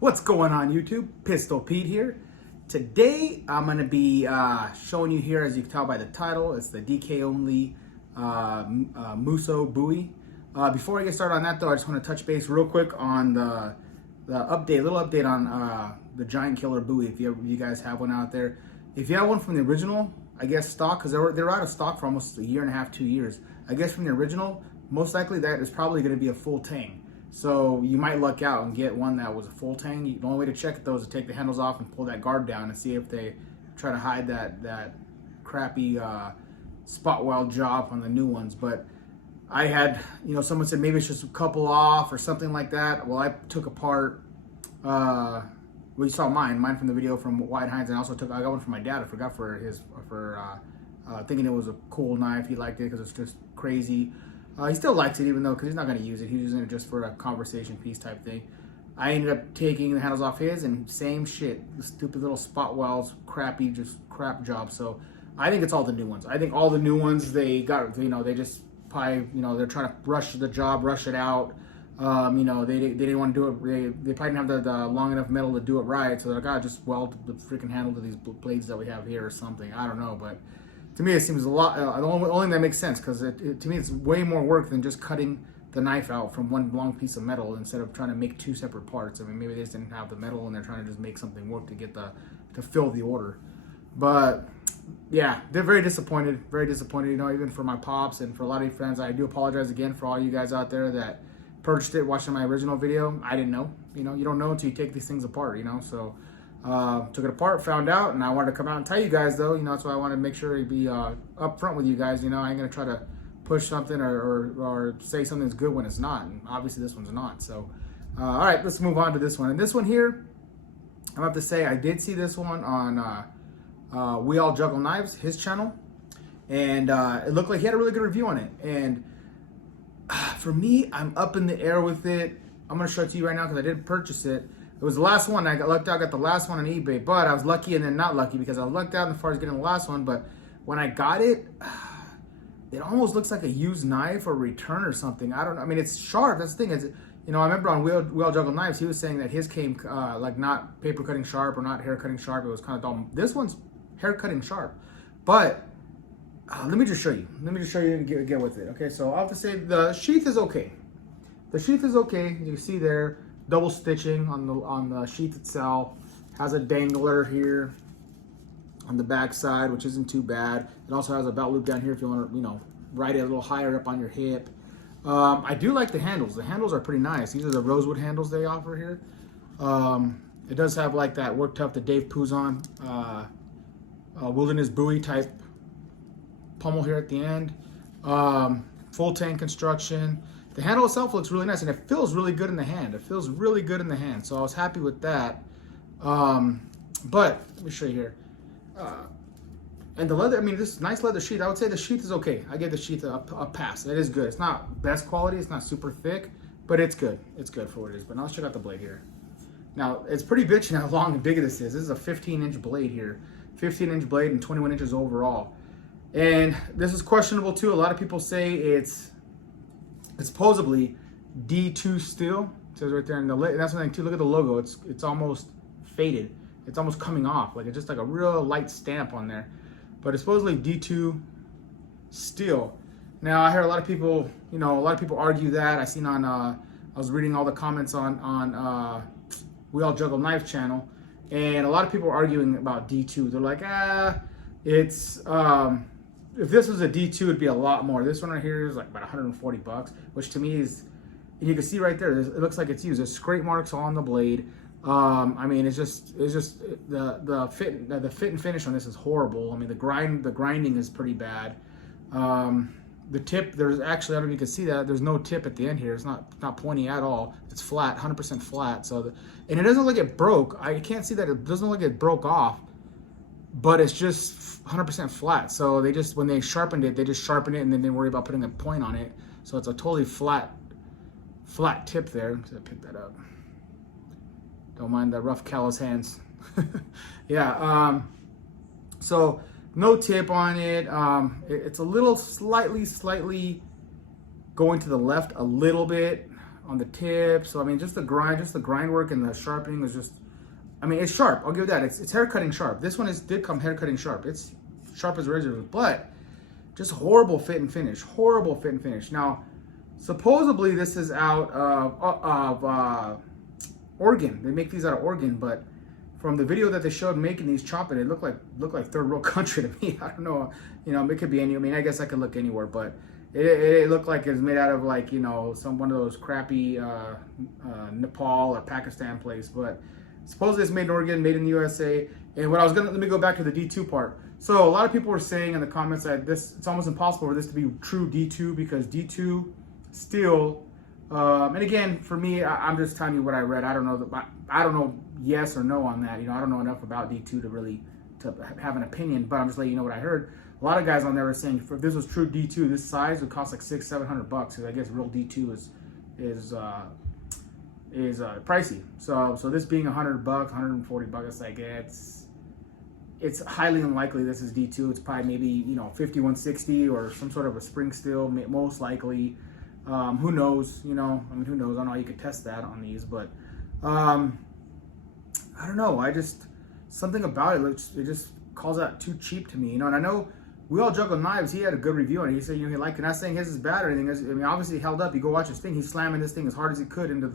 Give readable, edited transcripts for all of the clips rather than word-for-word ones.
What's going on YouTube? Pistol Pete here. Today I'm going to be showing you here, as you can tell by the title, it's the DKonly Musso Bowie. Before I get started on that though, I just want to touch base real quick on the little update on the Giant Killer Bowie, if you guys have one out there. If you have one from the original, I guess stock, because they're out of stock for almost a year and a half, 2 years. I guess from the original, most likely that is probably going to be a full tang. So you might luck out and get one that was a full tang. The only way to check it though is to take the handles off and pull that guard down and see if they try to hide that crappy spot weld job on the new ones. But I had, someone said maybe it's just a couple off or something like that. Well, I took apart, you saw mine from the video from Wyatt Hines, and I got one from my dad. I forgot for thinking it was a cool knife. He liked it because it's just crazy. He still likes it, even though, because he's not going to use it. He's using it just for a conversation piece type thing. I ended up taking the handles off his, and same shit. The stupid little spot welds, crappy, just crap job. So I think it's all the new ones. I think all the new ones, they just probably, they're trying to rush the job, rush it out. They didn't want to do it. They probably didn't have the long enough metal to do it right. So they're like, just weld the freaking handle to these blades that we have here or something. I don't know, but to me, it seems a lot. The only thing that makes sense, because to me, it's way more work than just cutting the knife out from one long piece of metal instead of trying to make two separate parts. I mean, maybe they just didn't have the metal and they're trying to just make something work to fill the order. But yeah, they're very disappointed. Very disappointed. Even for my pops and for a lot of you friends, I do apologize again for all you guys out there that purchased it watching my original video. I didn't know. You don't know until you take these things apart. So. Took it apart, found out, and I wanted to come out and tell you guys though. That's why I wanted to make sure to be up front with you guys. I ain't gonna try to push something or say something's good when it's not, and obviously this one's not. So all right, let's move on to this one. And this one here, I have to say I did see this one on We All Juggle Knives, his channel, and it looked like he had a really good review on it. And for me, I'm up in the air with it. I'm gonna show it to you right now because I did purchase it. It was the last one. I got lucked out. I got the last one on eBay, but I was lucky and then not lucky because I lucked out as far as getting the last one. But when I got it, it almost looks like a used knife or return or something. I don't know. I mean, it's sharp. That's the thing. I remember on We All Juggle Knives, he was saying that his came like not paper cutting sharp or not hair cutting sharp. It was kind of dull. This one's hair cutting sharp. But let me just show you. Let me just show you and get with it. Okay, so I'll have to say the sheath is okay. The sheath is okay. You can see there. Double stitching on the sheath itself. Has a dangler here on the back side, which isn't too bad. It also has a belt loop down here if you want to, ride it a little higher up on your hip. I do like the handles. The handles are pretty nice. These are the rosewood handles they offer here. It does have like that Work Tough, the Dave Pouzon Wilderness Bowie type pommel here at the end. Full tang construction. The handle itself looks really nice, and it feels really good in the hand. It feels really good in the hand, so I was happy with that. But let me show you here. And the leather, this nice leather sheath. I would say the sheath is okay. I give the sheath a pass. It is good. It's not best quality. It's not super thick, but it's good. It's good for what it is. But now let's check out the blade here. Now, it's pretty bitchy how long and big this is. This is a 15-inch blade here. 15-inch blade and 21 inches overall. And this is questionable too. A lot of people say it's supposedly D2 steel. It says right there, and that's the thing too. Look at the logo. It's almost faded. It's almost coming off. Like it's just like a real light stamp on there. But it's supposedly D2 steel. Now I hear a lot of people, argue that. I seen on, I was reading all the comments on We All Juggle Knives channel, and a lot of people are arguing about D2. They're like, it's if this was a D2, it'd be a lot more. This one right here is like about 140 bucks, which to me is, and you can see right there, it looks like it's used. There's scrape marks on the blade. It's just the fit and finish on this is horrible. The grinding is pretty bad. The tip, there's actually, I don't know if you can see that, there's no tip at the end here. It's not pointy at all. It's flat, 100% flat. So, and it doesn't look like it broke. I can't see that. It doesn't look like it broke off, but it's just 100% flat. So they just, when they sharpened it, they just sharpened it and then didn't worry about putting a point on it. So it's a totally flat tip there. I'm gonna pick that up. Don't mind the rough callous hands. Yeah. So no tip on it. It's a little slightly going to the left a little bit. on the tip. So I mean, just the grind work and the sharpening was just, I mean, it's sharp. I'll give it that. It's hair cutting sharp. This one did come hair cutting sharp. It's sharp as a razor, but just horrible fit and finish. Horrible fit and finish. Now, supposedly this is out of Oregon. They make these out of Oregon, but from the video that they showed making these chopping, it looked like third world country to me. I don't know. You know, it could be any. I mean, I guess I could look anywhere, but it looked like it was made out of like, you know, one of those crappy Nepal or Pakistan place. But supposedly it's made in Oregon, made in the USA. And what let me go back to the D2 part. So a lot of people were saying in the comments that it's almost impossible for this to be true D2 because D2 still. And again, for me, I'm just telling you what I read. I don't know yes or no on that. You know, I don't know enough about D2 to really have an opinion. But I'm just letting you know what I heard. A lot of guys on there were saying if this was true D2, this size would cost like $600-700 because I guess real D2 is pricey. So this being $100, $140, it's like it's highly unlikely this is D2. It's probably maybe, you know, 5160 or some sort of a spring steel, most likely. Who knows? You know, I mean, who knows? I don't know how you could test that on these, but I don't know. Something about it just calls out too cheap to me. You know, and I know We All Juggle Knives, he had a good review on it. He said, you know, he liked it. Not saying his is bad or anything. I mean, obviously he held up. You go watch his thing. He's slamming this thing as hard as he could into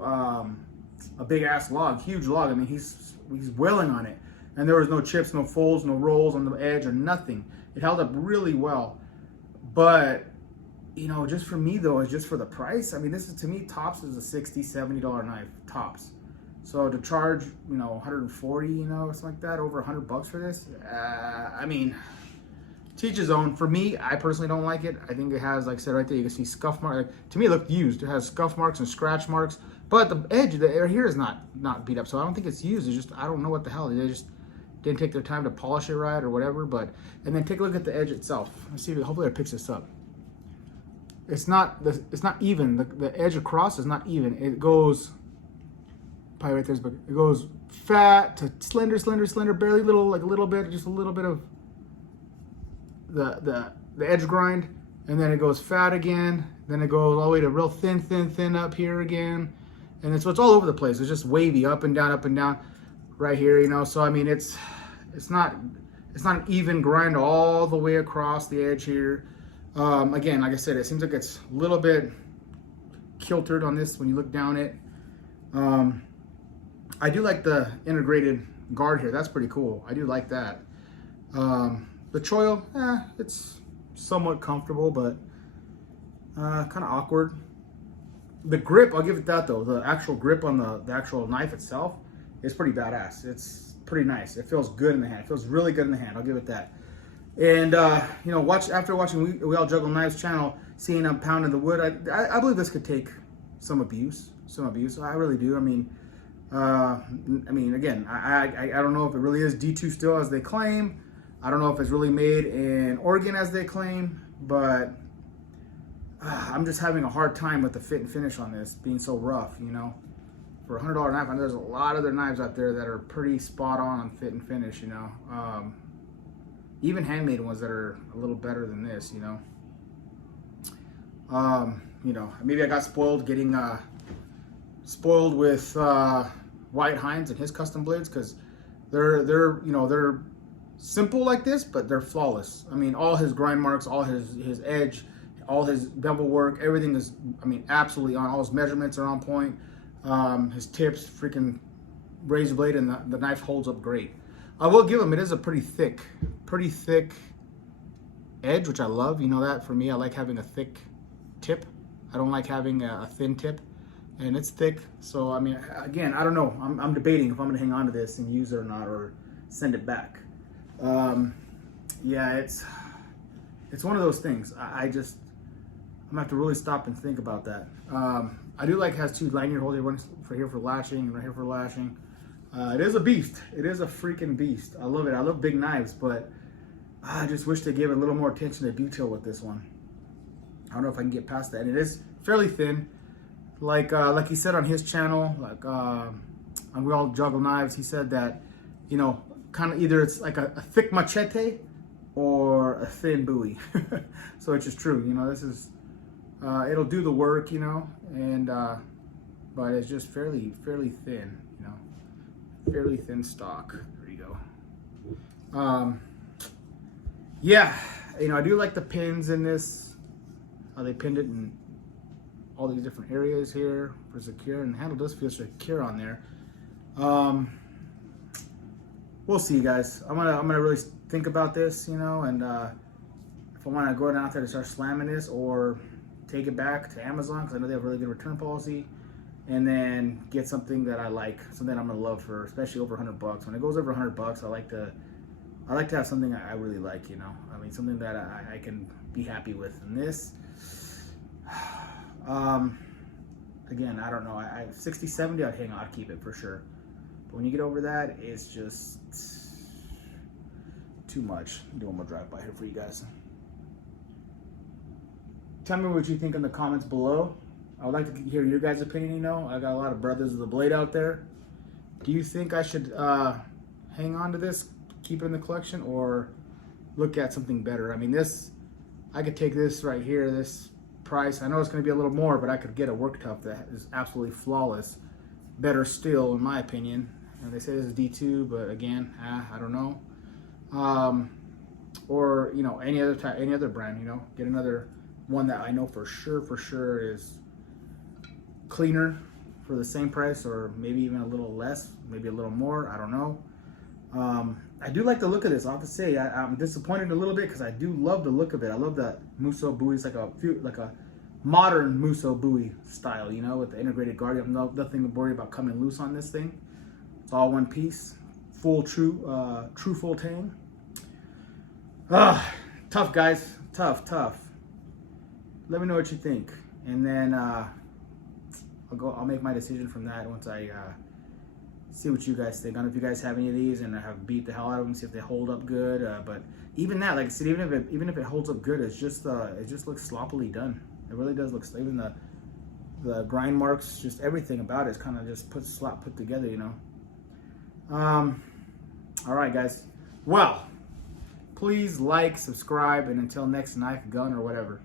a big ass log, huge log. I mean, he's wailing on it. And there was no chips, no folds, no rolls on the edge or nothing. It held up really well. But, you know, just for me though, it's just for the price. I mean, this is, to me, tops is a $60, $70 knife, tops. So to charge, you know, 140, you know, something like that, over $100 for this, I mean, teach his own. For me, I personally don't like it. I think it has, like I said right there, you can see scuff marks. To me, it looked used. It has scuff marks and scratch marks, but the edge, the air here is not beat up. So I don't think it's used. It's just, I don't know what the hell. They just didn't take their time to polish it right or whatever. But, and then take a look at the edge itself. Let's see, hopefully it picks this up. It's not even. The edge across is not even. It goes, probably right there, but it goes fat to slender, barely little, like a little bit, just a little bit of the edge grind, and then it goes fat again, then it goes all the way to real thin up here again, and so it's all over the place. It's just wavy up and down right here, you know. So I mean, it's not an even grind all the way across the edge here. Again, like I said, it seems like it's a little bit kiltered on this when you look down it. I do like the integrated guard here. That's pretty cool. I do like that. The choil, it's somewhat comfortable, but kind of awkward. The grip, I'll give it that though. The actual grip on the actual knife itself is pretty badass. It's pretty nice. It feels good in the hand. It feels really good in the hand. I'll give it that. And you know, after watching We All Juggle Knives channel, seeing him pounding the wood, I believe this could take some abuse. I really do. I mean, again, I don't know if it really is D2 still as they claim. I don't know if it's really made in Oregon as they claim, but I'm just having a hard time with the fit and finish on this being so rough, you know. For a $100 knife, I know there's a lot of other knives out there that are pretty spot on fit and finish, you know. Even handmade ones that are a little better than this, you know. You know, maybe I got spoiled getting spoiled with Wyatt Hines and his custom blades, because they're simple like this, but they're flawless. I mean, all his grind marks, all his edge, all his bevel work, everything is, I mean, absolutely on. All his measurements are on point. His tips, freaking razor blade, and the knife holds up great. I will give him, it is a pretty thick edge, which I love. You know that for me, I like having a thick tip. I don't like having a thin tip, and it's thick. So I mean, again, I don't know. I'm debating if I'm gonna hang on to this and use it or not, or send it back. Yeah, it's one of those things. I'm gonna have to really stop and think about that. I do like it has two lanyard holes, one for here for lashing and right here for lashing. It is a beast. It is a freaking beast. I love it. I love big knives, but I just wish they gave a little more attention to detail with this one. I don't know if I can get past that. And it is fairly thin. Like he said on his channel, like on We All Juggle Knives, he said that, you know, kind of either it's like a thick machete or a thin Bowie. So it's just true. You know, this is it'll do the work, you know, and but it's just fairly thin, you know, fairly thin stock. There you go. Yeah, you know, I do like the pins in this. They pinned it in all these different areas here for secure, and the handle does feel secure on there. We'll see, guys. I'm gonna really think about this, you know, and if I want to go down there to start slamming this, or take it back to Amazon because I know they have a really good return policy, and then get something that I like, something I'm gonna love for, especially over $100. When it goes over $100, I like to have something I really like, you know. I mean, something that I can be happy with. And this, again, I don't know. I 60, 70, I'd hang on, I'd keep it for sure. But when you get over that, it's just too much. I'm doing my drive-by here for you guys. Tell me what you think in the comments below. I would like to hear your guys' opinion, you know. I got a lot of brothers of the blade out there. Do you think I should hang on to this, keep it in the collection, or look at something better? I mean, this, I could take this right here, this price. I know it's going to be a little more, but I could get a work tough that is absolutely flawless. Better still, in my opinion. And they say this is D2, but again, I don't know. Or, you know, any other brand, you know, get another one that I know for sure is cleaner for the same price, or maybe even a little less, maybe a little more. I don't know. I do like the look of this. I have to say, I'm disappointed a little bit because I do love the look of it. I love the Musso Bowie. It's like a modern Musso Bowie style, you know, with the integrated guard. You have nothing to worry about coming loose on this thing. It's all one piece, full true full tang. Tough, guys, tough. Let me know what you think, and then I'll make my decision from that once I see what you guys think. I don't know if you guys have any of these, and I have beat the hell out of them, see if they hold up good. But even that, like I said, even if it holds up good, it just looks sloppily done. It really does look. Even the grind marks, just everything about it is kind of just put together, you know. All right, guys. Well, please like, subscribe, and until next knife, gun, or whatever.